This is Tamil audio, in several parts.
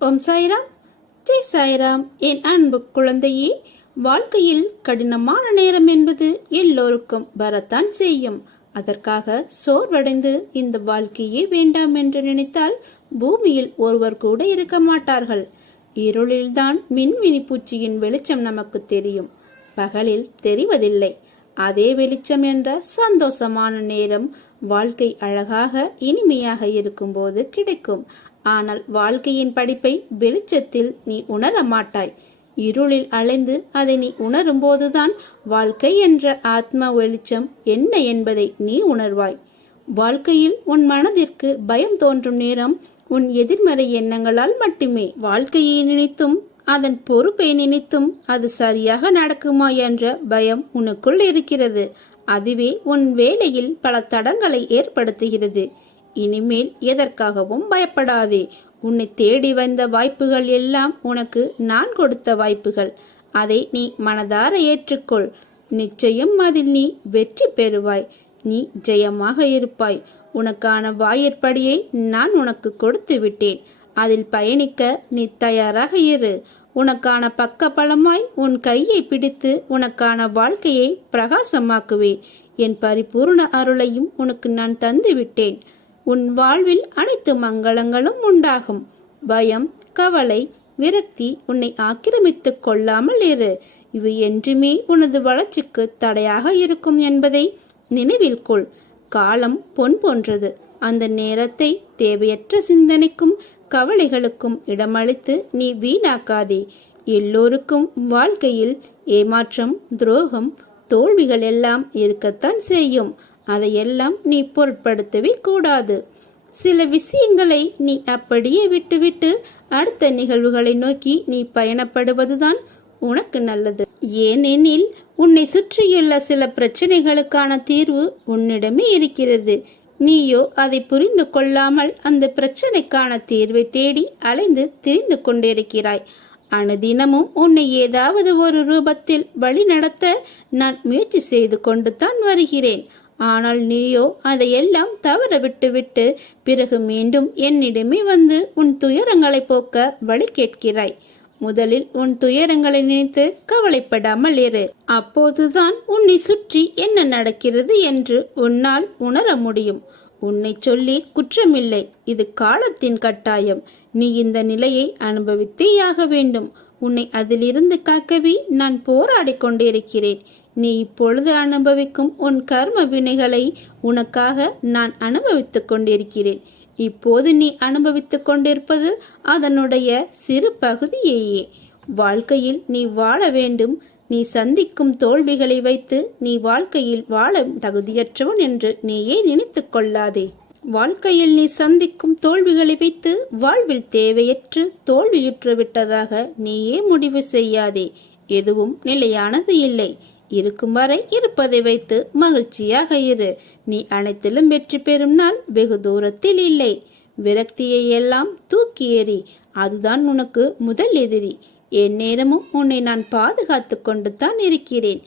ஓம் சாய்ராம், ஜெய் சாய்ராம். என் அன்பு குழந்தையே, வாழ்க்கையில் கடினமான நேரம் என்பது எல்லோருக்கும் வரத்தான் செய்யும். அதற்காக சோர்வடைந்து இந்த வாழ்க்கையே வேண்டாம் என்று நினைத்தால் பூமியில் ஒருவர் கூட இருக்க மாட்டார்கள். இருளில்தான் மின்மினி பூச்சியின் வெளிச்சம் நமக்கு தெரியும், பகலில் தெரிவதில்லை. அதே வெளிச்சம் என்ற சந்தோஷமான நேரம் வாழ்க்கை அழகாக இனிமையாக இருக்கும்போது கிடைக்கும். ஆனால் வாழ்க்கையின் படிப்பை வெளிச்சத்தில் நீ உணர மாட்டாய். இருளில் அலைந்து அதை நீ உணரும் போதுதான் வாழ்க்கை என்ற ஆத்ம வெளிச்சம் என்ன என்பதை நீ உணர்வாய். வாழ்க்கையில் உன் மனதிற்கு பயம் தோன்றும் நேரம் உன் எதிர்மறை எண்ணங்களால் மட்டுமே. வாழ்க்கையை நினைத்தும் அதன் பொறுப்பை நினைத்தும் அது சரியாக நடக்குமா என்ற பயம் உனக்குள் இருக்கிறது. அதுவே உன் வேலையில் பல தடங்களை ஏற்படுத்துகிறது. இனிமேல் எதற்காகவும் பயப்படாதே. உன்னை தேடி வந்த வாய்ப்புகள் எல்லாம் உனக்கு நான் கொடுத்த வாய்ப்புகள். அதை நீ மனதார ஏற்றுக்கொள். நிச்சயம் அதில் நீ வெற்றி பெறுவாய். நீ ஜெயமாக இருப்பாய். உனக்கான வாயிற்படியை நான் உனக்கு கொடுத்து விட்டேன். அதில் பயணிக்க நீ தயாராக இரு. உனக்கான பக்க பலமாய் உன் கையை பிடித்து உனக்கான வாழ்க்கையை பிரகாசமாக்குவேன். என் பரிபூர்ண அருளையும் உனக்கு நான் தந்து விட்டேன். உன் வாழ்வில் அனைத்து மங்களங்களும் உண்டாகும். பயம், கவலை, விரக்தி உன்னை ஆக்கிரமித்துக் கொள்ளாமல் இரு. இவை என்றுமே உனது வளர்ச்சிக்கு தடையாக இருக்கும் என்பதை நினைவில் கொள். காலம் பொன் போன்றது. அந்த நேரத்தை தேவையற்ற சிந்தனைக்கும் கவலைகளுக்கும் இடமளித்து நீ வீணாக்காதே. எல்லோருக்கும் வாழ்க்கையில் ஏமாற்றம், துரோகம், தோல்விகள் எல்லாம் இருக்கத்தான் செய்யும். அதையெல்லாம் நீ பொருட்படுத்தவே கூடாது. சில விஷயங்களை நீ அப்படியே விட்டுவிட்டு அடுத்த நிகழ்வுகளை நோக்கி நீ பயணப்படுவதுதான் உனக்கு நல்லது. ஏனெனில் உன்னை சுற்றியுள்ள சில பிரச்சனைகளுக்கான தீர்வு உன்னிடமே இருக்கிறது. நீயோ அதை புரிந்து கொள்ளாமல் அந்த பிரச்சனைக்கான தீர்வை தேடி அலைந்து திரிந்து கொண்டிருக்கிறாய். அனுதினமும் உன்னை ஏதாவது ஒரு ரூபத்தில் வழி நடத்த நான் முயற்சி செய்து கொண்டு தான் வருகிறேன். ஆனால் நீயோ அதையெல்லாம் தவற விட்டுவிட்டு பிறகு மீண்டும் என்னிடமே வந்து உன் துயரங்களை போக்க வழி கேட்கிறாய். முதலில் உன் துயரங்களை நினைத்து கவலைப்படாமல் இரு. அப்போதுதான் உன்னை சுற்றி என்ன நடக்கிறது என்று உன்னால் உணர முடியும். உன்னை சொல்லி குற்றமில்லை. இது காலத்தின் கட்டாயம். நீ இந்த நிலையை அனுபவித்தேயாக வேண்டும். உன்னை அதிலிருந்து காக்கவே நான் போராடி கொண்டிருக்கிறேன். நீ இப்பொழுது அனுபவிக்கும் உன் கர்ம வினைகளை உனக்காக நான் அனுபவித்துக் கொண்டிருக்கிறேன். இப்போது நீ அனுபவித்துக் கொண்டிருப்பது அதனுடைய சிறு பகுதியேயே. வாழ்க்கையில் நீ வாழ வேண்டும். நீ சந்திக்கும் தோல்விகளை வைத்து நீ வாழ்க்கையில் வாழ தகுதியற்றவன் என்று நீயே நினைத்து கொள்ளாதே. வாழ்க்கையில் நீ சந்திக்கும் தோல்விகளை வைத்து வாழ்வில் தேவையற்று தோல்வியுற்று விட்டதாக நீயே முடிவு செய்யாதே. எதுவும் நிலையானது இல்லை. இருக்கும் வரை இருப்பதை வைத்து மகிழ்ச்சியாக இரு. நீ அனைத்திலும் வெற்றி பெறும் நாள் வெகு தூரத்தில் இல்லை. விரக்தியை எல்லாம் தூக்கி எறி. அதுதான் உனக்கு முதல் எதிரி. எந்நேரமும் உன்னை நான் பாதுகாத்து கொண்டு தான் இருக்கிறேன்.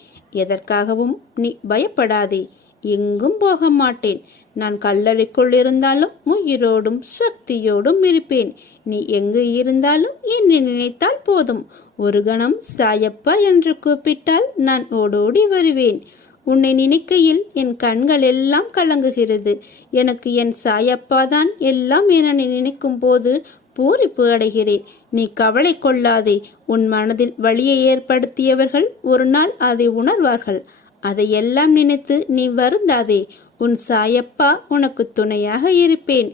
எதற்காகவும் நீ பயப்படாதே. எங்கும் போக மாட்டேன். நான் கல்லறைக்குள் இருந்தாலும் உயிரோடும் சக்தியோடும் இருப்பேன். நீ எங்கு இருந்தாலும் என்னை நினைத்தால் போதும். ஒரு கணம் சாயப்பா என்று கூப்பிட்டால் நான் ஓடோடி வருவேன். உன்னை நினைக்கையில் என் கண்கள் எல்லாம் கலங்குகிறது. எனக்கு என் சாயப்பா தான் எல்லாம் என நினைக்கும் போது பூரிப்பு அடைகிறேன். நீ கவலை கொள்ளாதே. உன் மனதில் வலியை ஏற்படுத்தியவர்கள் ஒரு நாள் அதை உணர்வார்கள். அதையெல்லாம் நினைத்து நீ வருந்தாதே. உன் சாயப்பா உனக்கு துணையாக இருப்பேன்.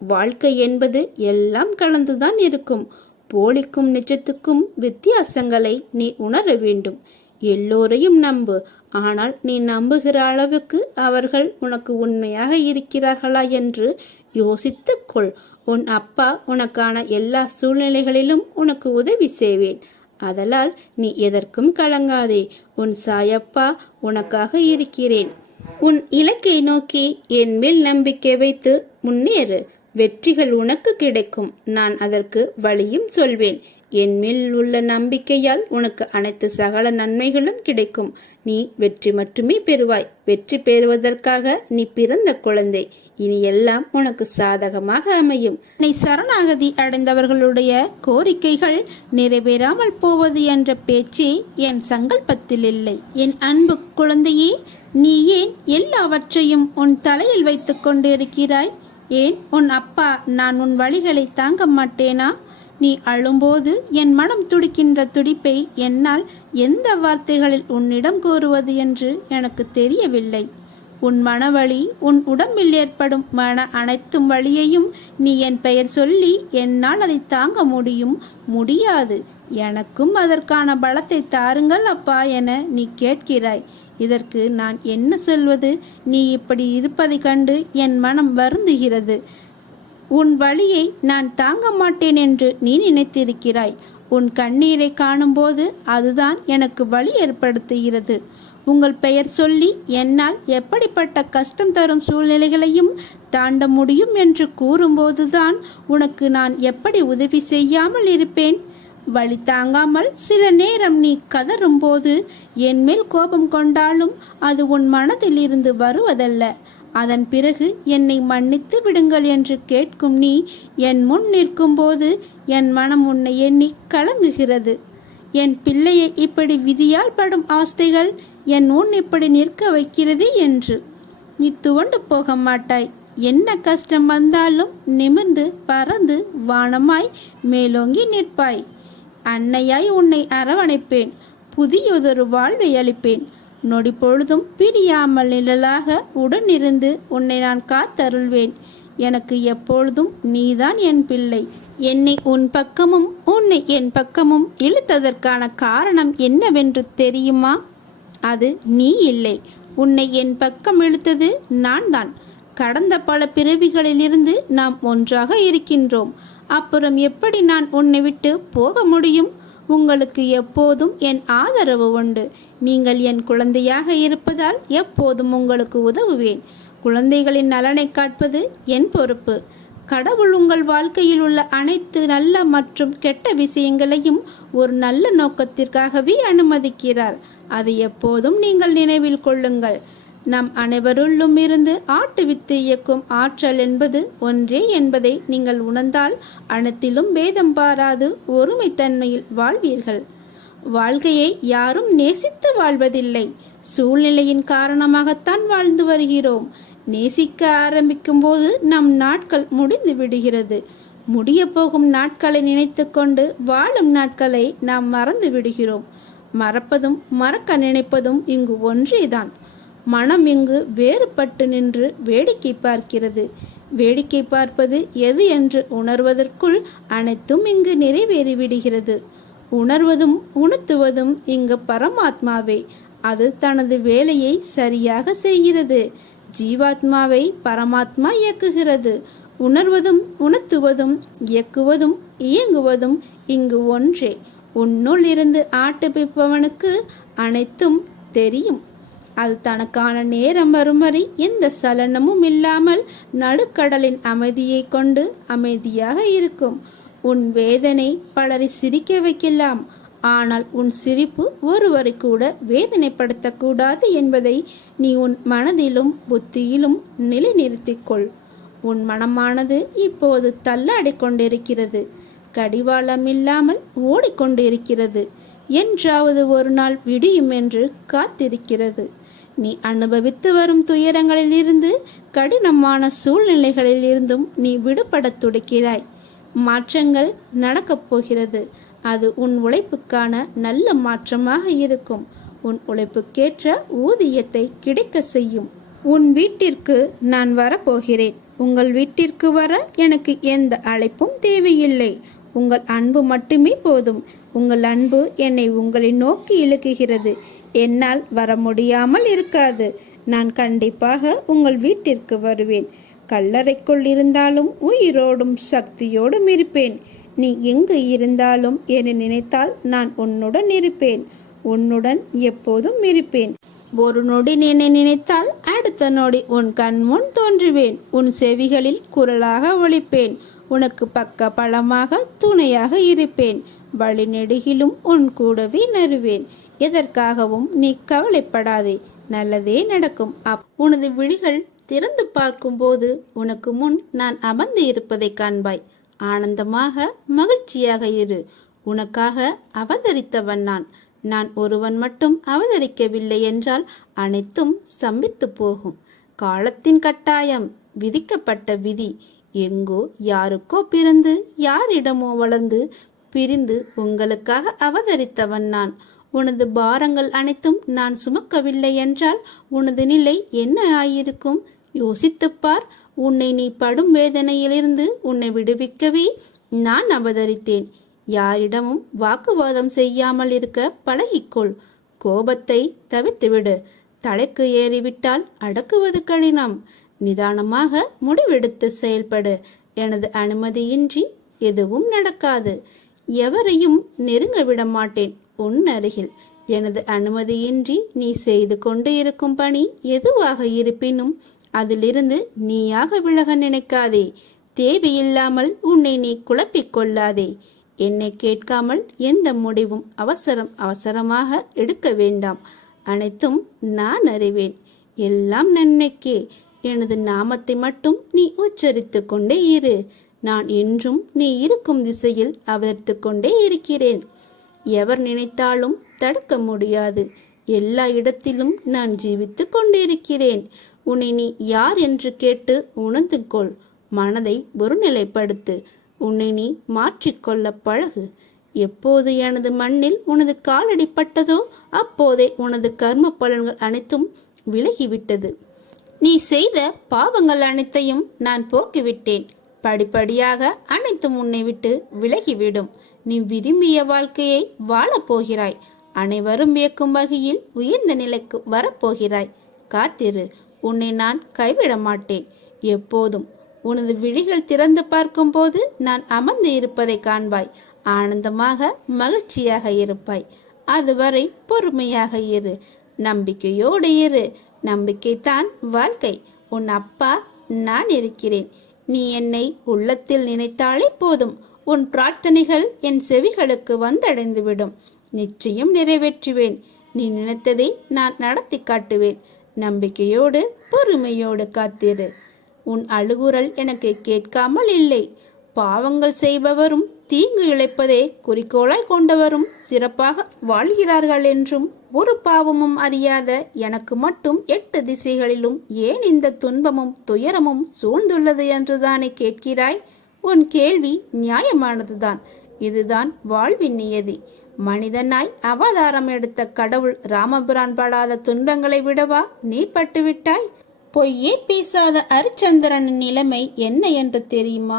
வாழ்க்கை என்பது எல்லாம் கலந்துதான் இருக்கும். போலிக்கும் நிஜத்துக்கும் வித்தியாசங்களை நீ உணர வேண்டும். எல்லோரையும் நம்பு. ஆனால் நீ நம்புகிற அளவுக்கு அவர்கள் உனக்கு உண்மையாக இருக்கிறார்களா என்று யோசித்துக்கொள். உன் அப்பா உனக்கான எல்லா சூழ்நிலைகளிலும் உனக்கு உதவி செய்வேன். அதனால் நீ எதற்கும் கலங்காதே. உன் சாயப்பா உனக்காக இருக்கிறேன். உன் இலக்கை நோக்கி என் மேல் நம்பிக்கை வைத்து முன்னேறு. வெற்றிகள் உனக்கு கிடைக்கும். நான் அதற்கு வழியும் சொல்வேன். என் மேல் உள்ள நம்பிக்கையால் உனக்கு அனைத்து சகல நன்மைகளும் கிடைக்கும். நீ வெற்றி மட்டுமே பெறுவாய். வெற்றி பெறுவதற்காக நீ பிறந்த குழந்தை. இனி எல்லாம் உனக்கு சாதகமாக அமையும். நீ சரணாகதி அடைந்தவர்களுடைய கோரிக்கைகள் நிறைவேறாமல் போவது என்ற பேச்சே என் சங்கல்பத்தில் இல்லை. என் அன்பு குழந்தையே, நீ ஏன் எல்லாவற்றையும் உன் தலையில் வைத்துக் கொண்டு இருக்கிறாய்? ஏன் உன் அப்பா நான் உன் வழிகளை தாங்க மாட்டேனா? நீ அழும்போது என் மனம் துடிக்கின்ற துடிப்பை என்னால் எந்த வார்த்தைகளில் உன்னிடம் கூறுவது என்று எனக்கு தெரியவில்லை. உன் மனவழி, உன் உடம்பில் ஏற்படும் அனைத்தும் வழியையும் நீ என் பெயர் சொல்லி என்னால் அதை தாங்க முடியாது. எனக்கும் அதற்கான பலத்தை தாருங்கள் அப்பா என நீ கேட்கிறாய். இதற்கு நான் என்ன சொல்வது? நீ இப்படி இருப்பதை கண்டு என் மனம் வருந்துகிறது. உன் வழியை நான் தாங்க மாட்டேன் என்று நீ நினைத்திருக்கிறாய். உன் கண்ணீரை காணும்போது அதுதான் எனக்கு வலி ஏற்படுத்துகிறது. உங்கள் பெயர் சொல்லி என்னால் எப்படிப்பட்ட கஷ்டம் தரும் சூழ்நிலைகளையும் தாண்ட முடியும் என்று கூறும்போதுதான் உனக்கு நான் எப்படி உதவி செய்யாமல் இருப்பேன்? வலி தாங்காமல் சில நேரம் நீ கதறும் போது என் மேல் கோபம் கொண்டாலும் அது உன் மனதில் இருந்து வருவதல்ல. அதன் பிறகு என்னை மன்னித்து விடுங்கள் என்று கேட்கும் நீ என் முன் நிற்கும் போது என் மனம் உன்னை எண்ணி கலங்குகிறது. என் பிள்ளையை இப்படி விதியால் படும் அவஸ்தைகள் என் முன் இப்படி நிற்க வைக்கிறதே என்று. நீ துவண்டு போக மாட்டாய். என்ன கஷ்டம் வந்தாலும் நிமிர்ந்து பறந்து வானமாய் மேலோங்கி நிற்பாய். அன்னையாய் உன்னை அரவணைப்பேன். புதியதொரு வாழ்வை அளிப்பேன். நொடி பொழுதும் பிரியாமல் நிழலாக உடனிருந்து உன்னை நான் காத்தருள்வேன். எனக்கு எப்பொழுதும் நீதான் என் பிள்ளை. என்னை உன் பக்கமும் உன்னை என் பக்கமும் இழுத்ததற்கான காரணம் என்னவென்று தெரியுமா? அது நீ இல்லை. உன்னை என் பக்கம் இழுத்தது நான் தான். கடந்த பல பிறவிகளிலிருந்து நாம் ஒன்றாக இருக்கின்றோம். அப்புறம் எப்படி நான் உன்னை விட்டு போக முடியும்? உங்களுக்கு எப்போதும் என் ஆதரவு உண்டு. நீங்கள் என் குழந்தையாக இருப்பதால் எப்போதும் உங்களுக்கு உதவுவேன். குழந்தைகளின் நலனை காப்பது என் பொறுப்பு. கடவுள் உங்கள் வாழ்க்கையில் உள்ள அனைத்து நல்ல மற்றும் கெட்ட விஷயங்களையும் ஒரு நல்ல நோக்கத்திற்காகவே அனுமதிக்கிறார். அதை எப்போதும் நீங்கள் நினைவில் கொள்ளுங்கள். நம் அனைவருள்ளும் இருந்து ஆட்டுவித்து இயக்கும் ஆற்றல் என்பது ஒன்றே என்பதை நீங்கள் உணர்ந்தால் அனைத்திலும் பேதம் பாராது ஒருமைத்தன்மையில் வாழ்வீர்கள். வாழ்க்கையை யாரும் நேசித்து வாழ்வதில்லை. சூழ்நிலையின் காரணமாகத்தான் வாழ்ந்து வருகிறோம். நேசிக்க ஆரம்பிக்கும் போது நம் நாட்கள் முடிந்து விடுகிறது. முடிய போகும் நாட்களை நினைத்து கொண்டு வாழும் நாட்களை நாம் மறந்து விடுகிறோம். மறப்பதும் மறக்க நினைப்பதும் இங்கு ஒன்றேதான். மனம் இங்கு வேறுபட்டு நின்று வேடிக்கை பார்க்கிறது. வேடிக்கை பார்ப்பது எது என்று உணர்வதற்குள் அனைத்தும் இங்கு நிறைவேறிவிடுகிறது. உணர்வதும் உணர்த்துவதும் இங்கு பரமாத்மாவே. அது தனது வேலையை சரியாக செய்கிறது. ஜீவாத்மாவை பரமாத்மா இயக்குகிறது. உணர்வதும் உணர்த்துவதும் இயக்குவதும் இயங்குவதும் இங்கு ஒன்றே. உன்னுள் இருந்து ஆட்டுவிப்பவனுக்கு அனைத்தும் தெரியும். அது தனக்கான நேரம் வரும் வரை எந்த சலனமும் இல்லாமல் நடுக்கடலின் அமைதியை கொண்டு அமைதியாக இருக்கும். உன் வேதனை பலரை சிரிக்க வைக்கலாம். ஆனால் உன் சிரிப்பு ஒருவரை கூட வேதனைப்படுத்தக்கூடாது என்பதை நீ உன் மனதிலும் புத்தியிலும் நிலைநிறுத்திக்கொள். உன் மனமானது இப்போது தள்ளாடி கொண்டிருக்கிறது. கடிவாளம் இல்லாமல் ஓடிக்கொண்டிருக்கிறது. என்றாவது ஒரு நாள் விடியும் என்று காத்திருக்கிறது. நீ அனுபவித்து வரும் துயரங்களில் இருந்து கடினமான சூழ்நிலைகளில் இருந்தும் நீ விடுபட துடிக்கிறாய். மாற்றங்கள் நடக்கப் போகிறது. அது உன் உழைப்புக்கான நல்ல மாற்றமாக இருக்கும். உன் உழைப்புக்கேற்ற ஊதியத்தை கிடைக்க செய்யும். உன் வீட்டிற்கு நான் வரப்போகிறேன். உங்கள் வீட்டிற்கு வர எனக்கு எந்த அழைப்பும் தேவையில்லை. உங்கள் அன்பு மட்டுமே போதும். உங்கள் அன்பு என்னை உங்களை நோக்கி இழுக்குகிறது. என்னால் வர முடியாமல் இருக்காது. நான் கண்டிப்பாக உங்கள் வீட்டிற்கு வருவேன். கல்லறைக்குள் இருந்தாலும் உயிரோடும் சக்தியோடும் இருப்பேன். நீ எங்கு இருந்தாலும் என்னை நினைத்தால் நான் உன்னுடன் இருப்பேன். உன்னுடன் எப்போதும் இருப்பேன். ஒரு நொடி என்னை நினைத்தால் அடுத்த அடுத்த நொடி உன் கண் முன் தோன்றுவேன். உன் செவிகளில் குரலாக ஒலிப்பேன். உனக்கு பக்க பலமாக துணையாக இருப்பேன். வழி நெடுகிலும் உன் கூடவே நறுவேன். எதற்காகவும் நீ கவலைப்படாதே, நல்லதே நடக்கும். உனது விழிகள் திறந்து பார்க்கும் போது உனக்கு முன் நான் அமர்ந்து இருப்பதை காண்பாய். ஆனந்தமாக மகிழ்ச்சியாக இரு. உனக்காக அவதரித்தவன் நான். நான் ஒருவன் மட்டும் அவதரிக்கவில்லை என்றால் அனைத்தும் சம்பித்து போகும். காலத்தின் கட்டாயம், விதிக்கப்பட்ட விதி. எங்கோ யாருக்கோ பிறந்து யாரிடமோ வளர்ந்து பிரிந்து உங்களுக்காக அவதரித்தவன் நான். உனது பாரங்கள் அனைத்தும் நான் சுமக்கவில்லை என்றால் உனது நிலை என்ன ஆயிருக்கும்? யோசித்துப்பார். உன்னை நீ படும் வேதனையிலிருந்து உன்னை விடுவிக்கவே நான் அவதரித்தேன். யாரிடமும் வாக்குவாதம் செய்யாமல் இருக்க பழகிக்கொள். கோபத்தை தவிர்த்துவிடு. தலைக்கு ஏறிவிட்டால் அடக்குவது கடினம். நிதானமாக முடிவெடுத்து செயல்படு. எனது அனுமதியின்றி எதுவும் நடக்காது. எவரையும் நெருங்க விட மாட்டேன் உன் அருகில். எனது அனுமதியின்றி நீ செய்து கொண்டு இருக்கும் பணி எதுவாக இருப்பினும் அதிலிருந்து நீயாக விலக நினைக்காதே. தேவையில்லாமல் உன்னை நீ குழப்பிக் கொள்ளாதே. என்னை கேட்காமல் எந்த முடிவும் அவசரமாக எடுக்க வேண்டாம். அனைத்தும் நான் அறிவேன். எல்லாம் நன்மைக்கே. எனது நாமத்தை மட்டும் நீ உச்சரித்து கொண்டே இரு. நான் என்றும் நீ இருக்கும் திசையில் அவதரித்து கொண்டே இருக்கிறேன். எவர் நினைத்தாலும் தடுக்க முடியாது. எல்லா இடத்திலும் நான் ஜீவித்து கொண்டிருக்கிறேன். உன்னை நீ யார் என்று கேட்டு உணர்ந்து கொள். மனதை ஒருநிலைப்படுத்து. உன்னை நீ மாற்றிக்கொள்ள பழகு. எப்போது எனது மண்ணில் உனது காலடி பட்டதோ அப்போதே உனது கர்ம பலன்கள் அனைத்தும் விலகிவிட்டது. நீ செய்த பாவங்கள் அனைத்தையும் நான் போக்கிவிட்டேன். படிப்படியாக அனைத்தும் உன்னை விட்டு விலகிவிடும். நீ விரும்பிய வாழ்க்கையை வாழப் போகிறாய். அனைவரும் வியக்கும் வகையில் உயர்ந்த நிலைக்கு வரப்போகிறாய். காத்திரு. உன்னை நான் கைவிட மாட்டேன் எப்போதும். உனது விழிகள் திறந்து பார்க்கும் போது நான் அமர்ந்து இருப்பதை காண்பாய். ஆனந்தமாக மகிழ்ச்சியாக இருப்பாய். அதுவரை பொறுமையாக இரு. நம்பிக்கையோடு இரு. நம்பிக்கைத்தான் வாழ்க்கை. உன் அப்பா நான் இருக்கிறேன். நீ என்னை உள்ளத்தில் நினைத்தாலே போதும். உன் பிரார்த்தனைகள் என் செவிகளுக்கு வந்தடைந்துவிடும். நிச்சயம் நிறைவேற்றுவேன். நீ நினைத்ததை நான் நடத்தி காட்டுவேன். நம்பிக்கையோடு பொறுமையோடு காத்திரு. உன் அழுகுரல் எனக்கு கேட்காமல் இல்லை. பாவங்கள் செய்பவரும் தீங்கு இழைப்பதே குறிக்கோளாய் கொண்டவரும் சிறப்பாக வாழ்கிறார்கள் என்றும் ஒரு பாவமும் அறியாத எனக்கு மட்டும் 8 திசைகளிலும் ஏன் இந்த துன்பமும் துயரமும் சூழ்ந்துள்ளது என்றுதானே கேட்கிறாய்? உன் கேள்வி நியாயமானதுதான். இதுதான் வாழ்வின் நியதி. மனிதனாய் அவதாரம் எடுத்த கடவுள் ராமபிரான் படாத துன்பங்களை விடவா நீ பட்டுவிட்டாய்? பொய்யே பேசாத அரிச்சந்திரனின் நிலைமை என்ன என்று தெரியுமா?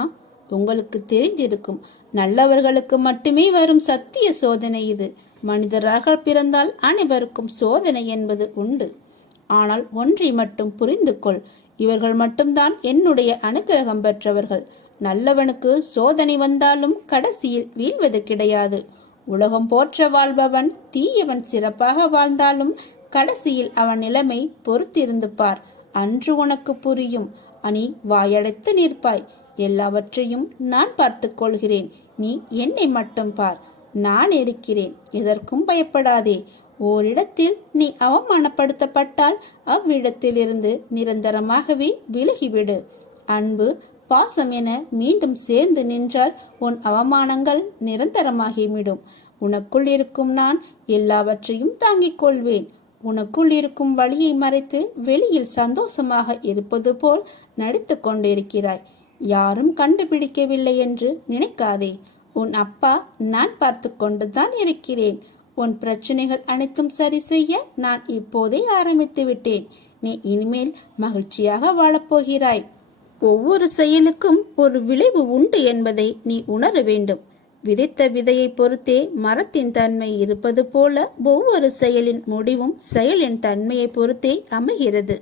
உங்களுக்கு தெரிந்திருக்கும். நல்லவர்களுக்கு மட்டுமே வரும் சத்திய சோதனை இது. மனிதராக பிறந்தால் அனைவருக்கும் சோதனை என்பது உண்டு. ஆனால் ஒன்றை மட்டும் புரிந்து கொள். இவர்கள் மட்டும்தான் என்னுடைய அனுகிரகம் பெற்றவர்கள். நல்லவனுக்கு சோதனை வந்தாலும் கடைசியில் வீழ்வது கிடையாது. உலகம் போற்ற வாழ்பவன் தீயவன் சிறப்பாக வாழ்ந்தாலும் கடைசியில் அவன் நிலைமை பொறுத்திருந்து பார். அன்று உனக்கு புரியும். நீ வாயடைத்து நிற்பாய். எல்லாவற்றையும் நான் பார்த்துக் கொள்கிறேன். நீ என்னை மட்டும் பார். நான் இருக்கிறேன். எதற்கும் பயப்படாதே. ஓரிடத்தில் நீ அவமானப்படுத்தப்பட்டால் அவ்விடத்திலிருந்து நிரந்தரமாகவே விலகிவிடு. அன்பு பாசம் என மீண்டும் சேர்ந்து நின்றால் உன் அவமானங்கள் நிரந்தரமாகிவிடும். உனக்குள் இருக்கும் நான் எல்லாவற்றையும் தாங்கிக் கொள்வேன். உனக்குள் இருக்கும் வழியை மறைத்து வெளியில் சந்தோஷமாக இருப்பது போல் நடித்து கொண்டிருக்கிறாய். யாரும் கண்டுபிடிக்கவில்லை என்று நினைக்காதே. உன் அப்பா நான் பார்த்து கொண்டுதான் இருக்கிறேன். உன் பிரச்சனைகள் அனைத்தும் சரி செய்ய நான் இப்போதே ஆரம்பித்து விட்டேன். நீ இனிமேல் மகிழ்ச்சியாக வாழப்போகிறாய். ஒவ்வொரு செயலுக்கும் ஒரு விளைவு உண்டு என்பதை நீ உணர வேண்டும். விதைத்த விதையை பொறுத்தே மரத்தின் தன்மை இருப்பது போல ஒவ்வொரு செயலின் முடிவும் செயலின் தன்மையை பொறுத்தே அமைகிறது.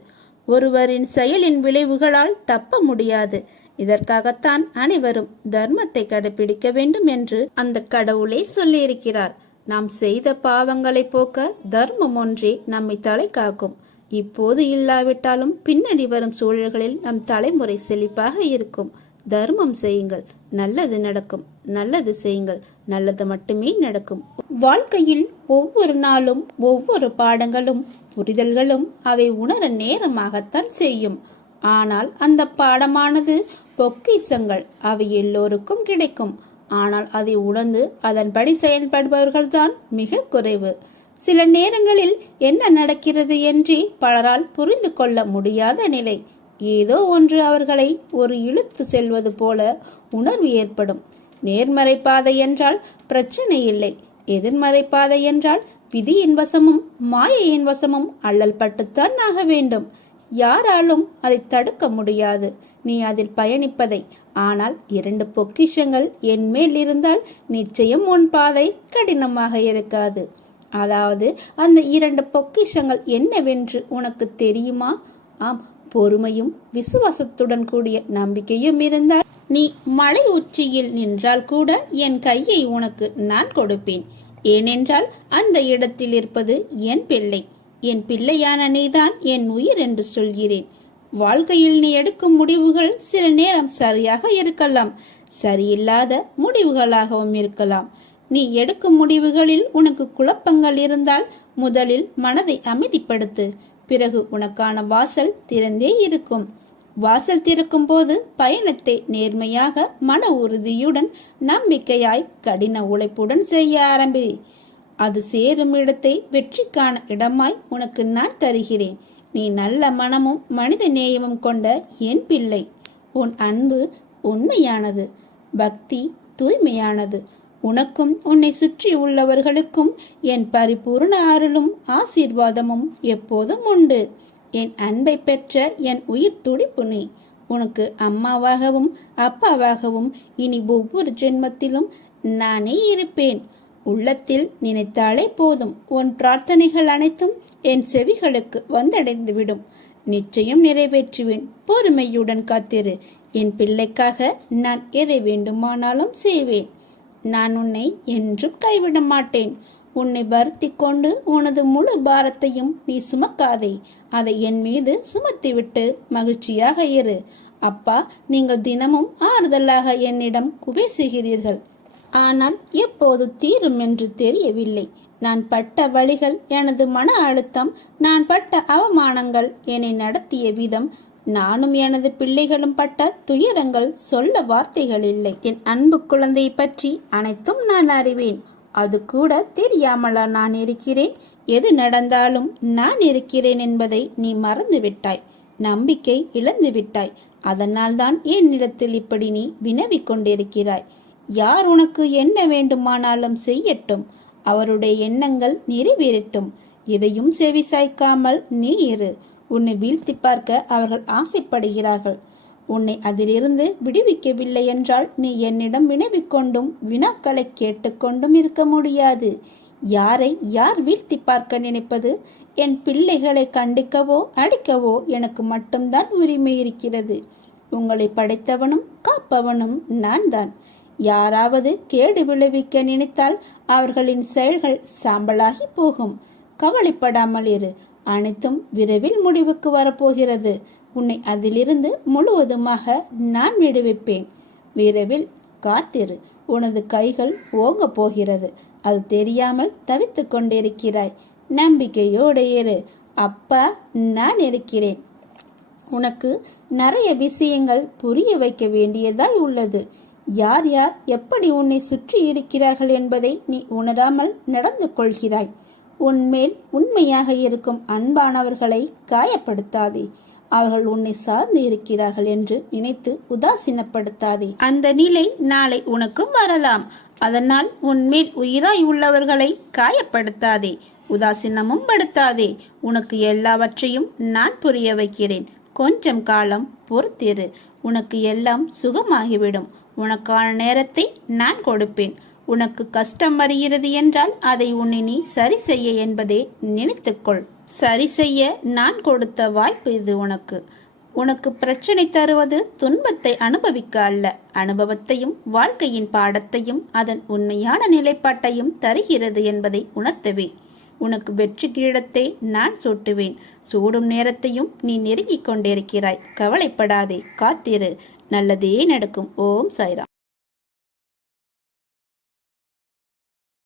ஒருவரின் செயலின் விளைவுகளால் தப்ப முடியாது. இதற்காகத்தான் அனைவரும் தர்மத்தை கடைபிடிக்க வேண்டும் என்று அந்த கடவுளே சொல்லியிருக்கிறார். நாம் செய்த பாவங்களை போக்க தர்மம் ஒன்றே நம்மை தலை காக்கும். இப்போது இல்லாவிட்டாலும் பின்னாடி வரும் சூழல்களில் நம் தலைமுறை செழிப்பாக இருக்கும். தர்மம் செய்யுங்கள், நல்லது நடக்கும். நல்லது செய்யுங்கள், நல்லது மட்டுமே நடக்கும். வாழ்க்கையில் ஒவ்வொரு நாளும் ஒவ்வொரு பாடங்களும் புரிதல்களும் அவை உணர நேரமாகத்தான் செய்யும். ஆனால் அந்த பாடமானது பொக்கிஷங்கள். அவை எல்லோருக்கும் கிடைக்கும். ஆனால் அதை உணர்ந்து அதன்படி செயல்படுபவர்கள்தான் மிக குறைவு. சில நேரங்களில் என்ன நடக்கிறது என்றே பலரால் புரிந்து கொள்ள முடியாத நிலை. ஏதோ ஒன்று அவர்களை ஒரு இழுத்து செல்வது போல உணர்வு ஏற்படும். நேர்மறை பாதை என்றால் பிரச்சனை இல்லை. எதிர்மறை பாதை என்றால் விதியின் வசமும் மாயையின் வசமும் அல்லல் பட்டுத்தான் ஆக வேண்டும். யாராலும் அதை தடுக்க முடியாது, நீ அதில் பயணிப்பதை. ஆனால் 2 பொக்கிஷங்கள் என் மேல் இருந்தால் நிச்சயம் உன் பாதை கடினமாக இருக்காது. அதாவது அந்த 2 பொக்கிஷங்கள் என்னவென்று உனக்கு தெரியுமா? ஆம், பொறுமையும் விசுவாசத்துடன் கூடிய நம்பிக்கையும் இருந்தால் நீ மலை உச்சியில் நின்றால் கூட என் கையை உனக்கு நான் கொடுப்பேன். ஏனென்றால் அந்த இடத்தில் இருப்பது என் பிள்ளை. என் பிள்ளையான நீதான் என் உயிர் என்று சொல்கிறேன். வாழ்க்கையில் நீ எடுக்கும் முடிவுகள் சில நேரம் சரியாக இருக்கலாம், சரியில்லாத முடிவுகளாகவும் இருக்கலாம். நீ எடுக்கும் முடிவுகளில் உனக்கு குழப்பங்கள் இருந்தால் முதலில் மனதை அமைதிப்படுத்து. பிறகு உனக்கான வாசல் திறந்தே இருக்கும். வாசல் திறக்கும் போது பயணத்தை நேர்மையாக, மன உறுதியுடன், நம்பிக்கையாய், கடின உழைப்புடன் செய்ய ஆரம்பி. அது சேரும் இடத்தை வெற்றிக்கான இடமாய் உனக்கு நான் தருகிறேன். நீ நல்ல மனமும் மனித நேயமும் கொண்ட என் பிள்ளை. உன் அன்பு உண்மையானது, பக்தி தூய்மையானது. உனக்கும் உன்னை சுற்றி உள்ளவர்களுக்கும் என் பரிபூர்ண அருளும் ஆசீர்வாதமும் எப்போதும் உண்டு. என் அன்பை பெற்ற என் உயிர் துடிப்பு நீ. உனக்கு அம்மாவாகவும் அப்பாவாகவும் இனி ஒவ்வொரு ஜென்மத்திலும் நானே இருப்பேன். உள்ளத்தில் நினைத்தாலே போதும், உன் பிரார்த்தனைகள் அனைத்தும் என் செவிகளுக்கு வந்தடைந்துவிடும். நிச்சயம் நிறைவேற்றுவேன். பொறுமையுடன் காத்திரு. என் பிள்ளைக்காக நான் எதை வேண்டுமானாலும் செய்வேன். நான் உன்னை என்றும் கைவிட மாட்டேன். உன்னை வருத்தி கொண்டு உனது முழு பாரத்தையும் நீ சுமக்காதே. அதை என் மீது சுமத்திவிட்டு மகிழ்ச்சியாக இரு. அப்பா, நீங்கள் தினமும் ஆறுதலாக என்னிடம் குபேசுகிறீர்கள். ஆனால் எப்போது தீரும் என்று தெரியவில்லை. நான் பட்ட வழிகள், எனது மன அழுத்தம், நான் பட்ட அவமானங்கள், என்னை நடத்திய விதம், நானும் எனது பிள்ளைகளும் பட்ட துயரங்கள் சொல்ல வார்த்தைகள் இல்லை. என் அன்பு குழந்தையை பற்றி அனைத்தும் நான் அறிவேன். அது கூட தெரியாமலா நான் இருக்கிறேன்? எது நடந்தாலும் நான் இருக்கிறேன் என்பதை நீ மறந்து விட்டாய். நம்பிக்கை இழந்து விட்டாய். அதனால்தான் என்னிடத்தில் இப்படி நீ வினவிக் கொண்டிருக்கிறாய். யார் உனக்கு என்ன வேண்டுமானாலும் செய்யட்டும். அவருடைய எண்ணங்கள் நிறைவேறட்டும். எதையும் செவி சாய்க்காமல் நீ இரு. உன்னை வீழ்த்தி பார்க்க அவர்கள் ஆசைப்படுகிறார்கள். உன்னை அதிலிருந்து விடுவிக்கவில்லை என்றால் நீ என்னிடம் வினவிக்கொண்டும் வினாக்களை கேட்டுக்கொண்டும் இருக்க முடியாது. யாரை யார் வீழ்த்தி பார்க்க நினைப்பது? என் பிள்ளைகளை கண்டிக்கவோ அடிக்கவோ எனக்கு மட்டும்தான் உரிமை இருக்கிறது. உங்களை படைத்தவனும் காப்பவனும் நான் தான். யாராவது கேடு விளைவிக்க நினைத்தால் அவர்களின் செயல்கள் சாம்பலாகி போகும். கவலைப்படாமல் இரு. அனைத்தும் விரைவில் முடிவுக்கு வரப்போகிறது. உன்னை அதிலிருந்து முழுவதுமாக நான் விடுவிப்பேன். விரைவில் காத்திரு. உனது கைகள் ஓங்க போகிறது. அது தெரியாமல் தவித்து கொண்டிருக்கிறாய். நம்பிக்கையோடு இரு. அப்பா, நான் இருக்கிறேன். உனக்கு நிறைய விஷயங்கள் புரிய வைக்க வேண்டியதாய் உள்ளது. யார் யார் எப்படி உன்னை சுற்றி இருக்கிறார்கள் என்பதை நீ உணராமல் நடந்து கொள்கிறாய். உன்மேல் உண்மையாக இருக்கும் அன்பானவர்களை காயப்படுத்தாதே. அவர்கள் உன்னை சார்ந்து இருக்கிறார்கள் என்று நினைத்து உதாசீனப்படுத்தாதே. அந்த நிலை நாளை உனக்கும் வரலாம். அதனால் உன்மேல் உயிராய் உள்ளவர்களை காயப்படுத்தாதே, உதாசீனமும் படுத்தாதே. உனக்கு எல்லாவற்றையும் நான் புரிய வைக்கிறேன். கொஞ்சம் காலம் பொறுத்திரு. உனக்கு எல்லாம் சுகமாகிவிடும். உனக்கான நேரத்தை நான் கொடுப்பேன். உனக்கு கஷ்டம் வருகிறது என்றால் அதை உன்னை நீ சரி செய்ய என்பதை நினைத்துக்கொள். சரி செய்ய நான் கொடுத்த வாய்ப்பு இது உனக்கு. உனக்கு பிரச்சனை தருவது துன்பத்தை அனுபவிக்க அல்ல, அனுபவத்தையும் வாழ்க்கையின் பாடத்தையும் அதன் உண்மையான நிலைப்பாட்டையும் தருகிறது என்பதை உணர்த்தவே. உனக்கு வெற்றி கிரீடத்தை நான் சூட்டுவேன். சூடும் நேரத்தையும் நீ நெருங்கிக் கொண்டிருக்கிறாய். கவலைப்படாதே, காத்திரு, நல்லதே நடக்கும். ஓம் சாய்ராம்.